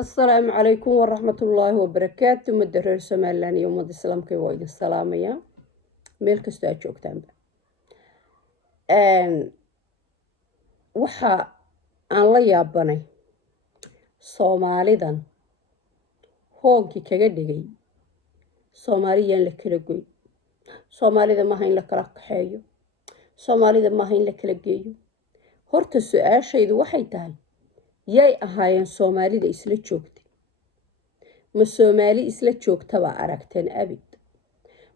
السلام عليكم ورحمة الله وبركاته. مدرر سومالان يوم الإسلام كي وايد السلام يا ميل كستا joogtaan waxa aan la yaabanay Soomaalidan hoonkii kaga dhigay Soomaaliyan la kala goy Soomaalida ma hayn la kala qaxeeyo Soomaalida ma hayn la kala geeyo horta su'aashaydu waxay tahay yay ahaayeen Soomaalida isla joogtay ma Soomaali isla joogtaba aragteen abid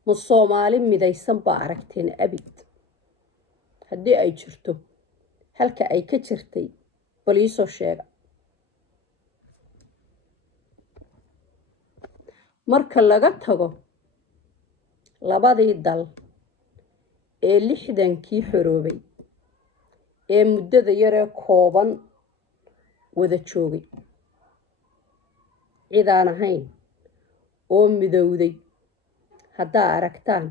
ma Soomaali midaysan ba aragteen abid haddii ay jirto halka ay ka jirtay baliisoo sheega marka laga tago labadii dal ee 60kii xoroobay ee muddada yar ee kooban wada joogay cid aan ahayn oo midowday haddaa aragtaan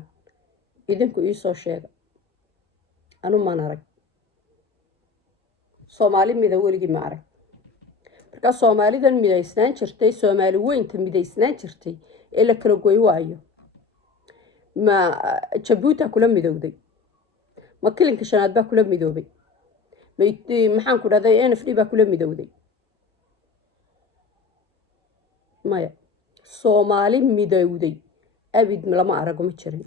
idinku ii soo sheega anu maan arag Soomaali midow weligii ma arag marka Soomaalidan midaysnaan jirtay Soomaali weynta midaysnaan jirtay ee la kala goy waayo ma Jabuuti kula midowday ma kilinka shanaad baa kula midoobay maxaan ku dhahday NFD baa kula midowday maya Soomaali midowday abid lama arago ma jirin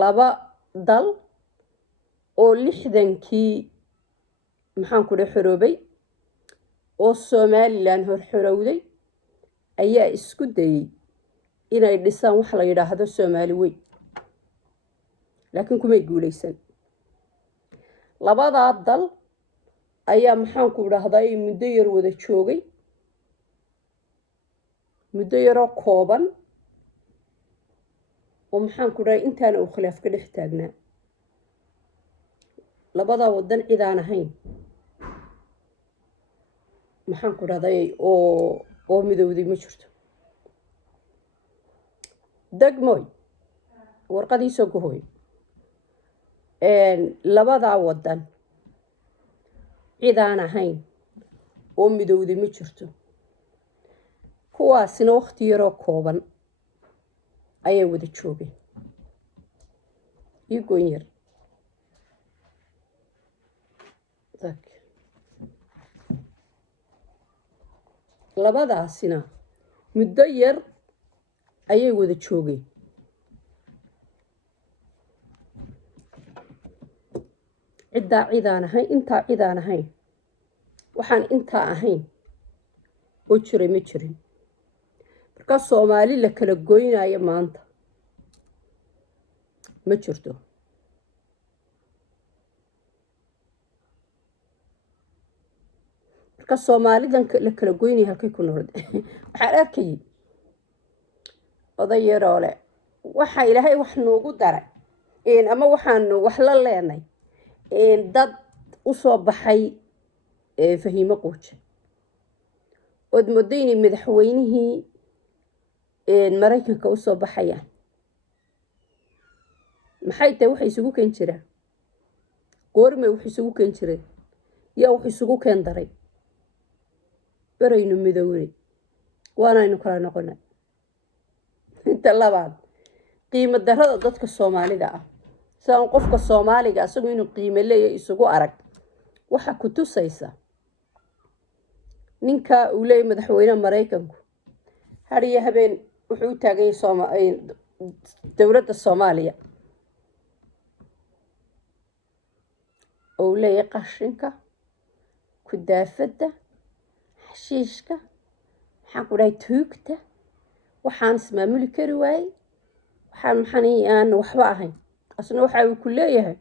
laba dal oo 60kii maxaan ku dhahay xoroobay oo Somaliland hor xorowday ayaa isku dayay inay dhisaan wax la yiraahdo Soomaali weyn laakiin kuma guuleysan labada dal ayaa maxaan ku dhahday muddo yar wada joogay muddo yar oo kooban oo maxaan ku dhahay intaana uu khilaaf ka dhex taagnaa labada wadan cid aan ahayn maxaan ku dhahday oo midowday ma jirto degmoy warqadiisa ku hooy labada wadan cid aan ahayn oo midowday ma jirto kuwaasina waqti yar oo kooban ayay wada joogeen iyo goyn yar labadaasina muddo yar ayay wada joogeen ciddaa cidaan ahayn intaa cidaan ahayn waxaan intaa ahayn oo jiray ma jirin marka Soomaali la kala goynayo maanta ma jirto marka Soomaalidan la kala goynay halkay ku nool waxaan arkay oday yar oo leh waxa Ilaahay wax noogu daray ama waxaan wax la leenay dad u soo baxay fahiimo quuja od moodayni madaxweynihii Mareykanka u soo baxayaan maxay tahay wax isugu keen jira goorma wax isugu keen jiray yaa wax isugu keen daray baraynu midowday waanaynu kala noqonay inta labaad qiimo darrada dadka Soomaalida ah saan qofka Soomaaliga asagu inuu qiimo leeyahay isugu arag waxa ku tusaysa ninka uu leeyahay madaxweynaha Mareykanku hariya habeen wuxuu taagay dawladda Soomaaliya oo leeyahay qashinka ku daafada xashiishka maxaan ku dhahay tuugta waxaan ismaamuli kari waayay waxaan aan waxba ahayn asna waxa uu ku leeyahay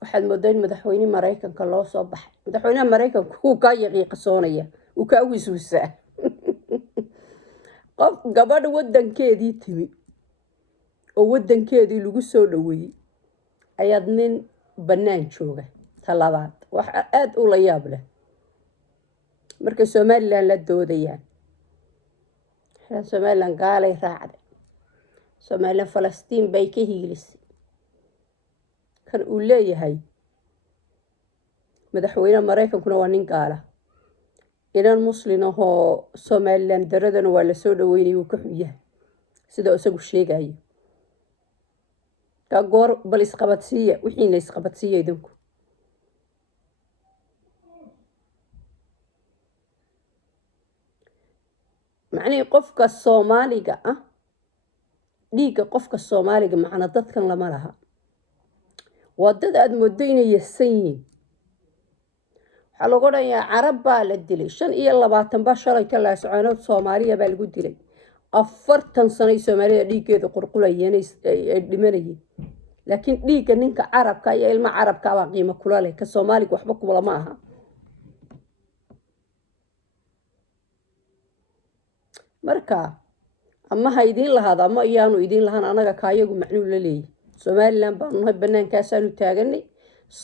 waxaad moodayn madaxweyne Mareykanka loo soo baxay madaxweynaha Mareykanka uu ka yaqiiqsoonaya uu ka wiswisaa qof gabadh wadankeedii timi oo wadankeedii lagu soo dhaweeyay ayaad nin banaan jooga talabaad wax aad u la yaab leh markay Somaliland la doodayaan Somaliland gaalay raacday Somaliland Falastiin bay ka hiilisay kan uu leeyahay madaxweynaha Mareykankuna waa nin gaala inan muslin ahoo somalilan daradana waa la soo dhaweynaya uu ka xun yahay sida isagu sheegayo ka goor bal isqabadsiiya wixiina isqabadsiiya idinku macnihii qofka soomaaliga ah dhiigga qofka soomaaliga macna dadkan lama laha waa dad aada moodo inay yasan yihiin waxaa lagu odhanayaa carab baa la dilay 25 baa shalay ka laasconood soomaaliya baa lagu dilay 40 sano soomaalida dhiiggeeda qurqulayeen ay dhimanayeen laakiin dhiigga ninka carabka iyo ilma carabka baa qiimo kula leh ka soomaaliga waxba kuma lama aha marka ama ha idin lahaada ama iyaanu idin lahaan anaga kaayagu macnuu la leeyahay somaliland baan nahay banaankaasaan u taaganay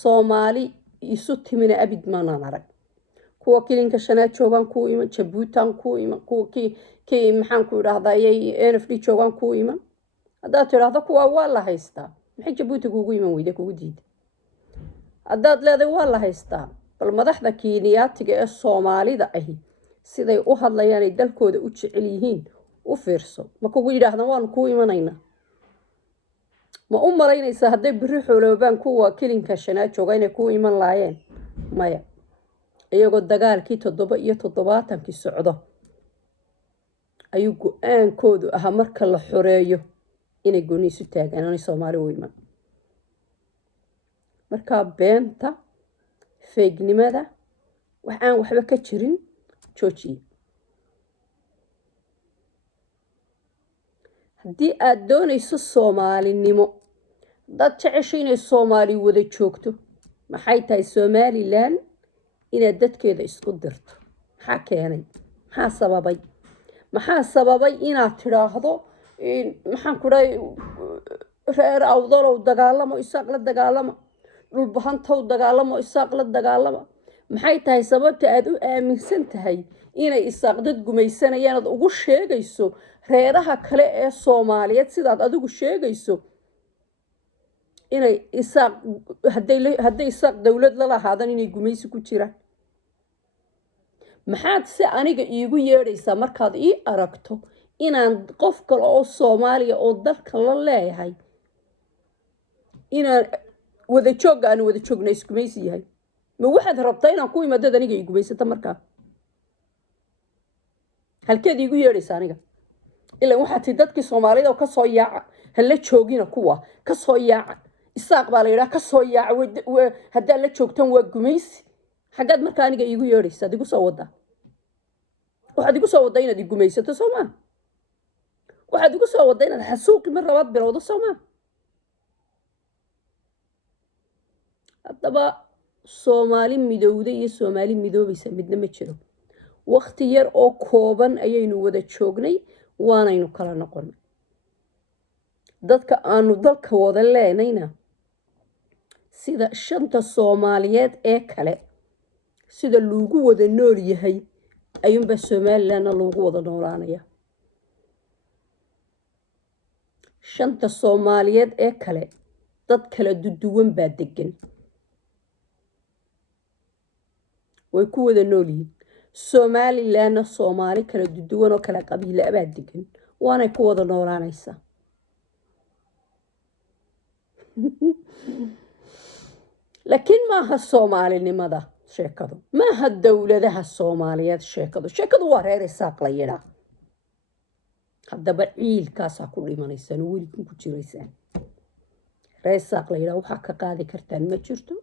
soomaali isu timina abid maanaan arag kuwa kilinka shanaad joogaan ku iman jabuutan ku iman kuwa ki maxaan ku idhaahdayay nfd joogaan ku iman haddaad tidhaahdo kuwa waa la haystaa maxay jabuuti kuugu iman weyda kugu diida haddaad leedahay waa la haystaa bal madaxda kiiniyaatiga ee soomaalida ahi siday u hadlayaan ay dalkooda u jecel yihiin u fiirso ma kugu yidhaahdaan waanu kuu imanaynaa ma u malaynaysaa hadday biri xooloobaan kuwa kilinka shanaad jooga inay kuu iman laayeen maya iyagoo dagaalkii 77 socdo ayuu go-aankoodu ahaa marka la xoreeyo inay gooni isu taagaan aanay soomaali u iman markaa beenta feegnimada wax aan waxba ka jirin joojiye haddii aad doonayso soomaalinimo dad jecesho inay soomaali wada joogto maxay tahay somalilan inaad dadkeeda isku dirto maxaa keenay maxaa sababay inaad tidhaahdo maxaan ku dhahay reer awdalow dagaalamo isaaq la dagaalama dhulbahantow dagaalamo isaaq la dagaalama maxay tahay sababta aad u aaminsan tahay inay isaaq dad gumaysanayaan aad ugu sheegayso reeraha kale ee soomaaliyeed sidaad adigu sheegayso inay isaaq hadday isaaq dowlad la lahaadan inay gumaysi ku jiraan maxaad si aniga iigu yeedhaysaa markaad ii aragto inaan qof kale oo soomaaliya oo dalka la leeyahay inaan wada joogga aan wada joogna isgumaysi yahay ma waxaad rabtaa inaan ku imaadad aniga ii gumaysato markaa halkeed iigu yeedhaysa aniga ilaa waxaad tii dadkii soomaalida ka soo yaaca hala joogina kuwa ka soo yaaca isaaq baa la yidhaha ka soo yaaca haddaad la joogtaan waa gumaysi xaggaad markaa aniga iigu yeedhaysa ad igu soo waddaa waxaad igu soo waddaa inaad i gumaysato soo maa waxaad igu soo waddaa inaad xasuuqi mar labaad bilowdo soo maa haddaba soomaali midowda iyo soomaali midoobaysa midna ma jiro waqti yar oo kooban ayaynu wada joognay waanaynu kala noqonay dadka aanu dalka wada leenayna sida shanta soomaaliyeed ee kale sida loogu wada nool yahay ayuunbaa somalilandna loogu wada noolaanaya shanta soomaaliyeed ee kale dad kala duwan baa degan way ku wada nool yihiin somalilandna soomaali kala duwan oo kala qabiila baa degan waanay ku wada noolaanaysaa laakiin maaha soomaalinimada sheekadu maaha dowladaha soomaaliyeed sheekadu waa reer isaaq la yidhaa haddaba ciilkaasaa ku dhimanaysaan oo welikin ku jiraysaan reer isaaq la yidhaa waxaa ka qaadi kartaan ma jirto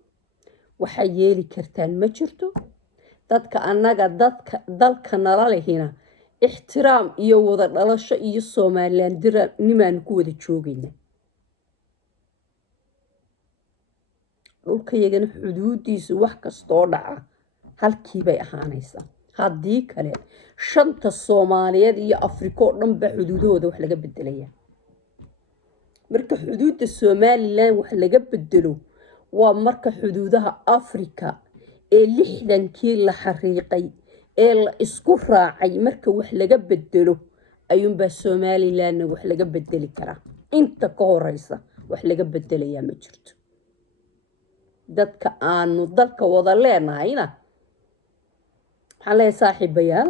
waxaa yeeli kartaan ma jirto dadka annaga dalka nala lehina ixtiraam iyo wada dhalasho iyo somaliland nimaanu ku wada joogayna dhulkayagana xuduudiisu wax kastoo dhaca halkii bay ahaanaysaa haddii kale shanta soomaaliyeed iyo afrika oo dhan baa xuduudahooda wax laga bedelaya marka xuduudda somaliland wax laga bedelo waa marka xuduudaha afrika ee 60kii la xariiqay ee la isku raacay marka wax laga bedelo ayuunbaa somalilandna wax laga bedeli karaa inta ka horeysa wax laga bedelayaa ma jirto dadka aanu dalka wada leenahayna waxaan leeyahay saaxiibayaal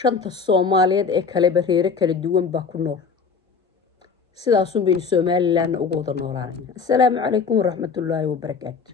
shanta soomaaliyeed ee kale bareere kala duwan baa ku nool sidaasun baynu somalilandna ugu wada noolaanayna assalaamu calaykum waraxmatullaahi wabarakaatu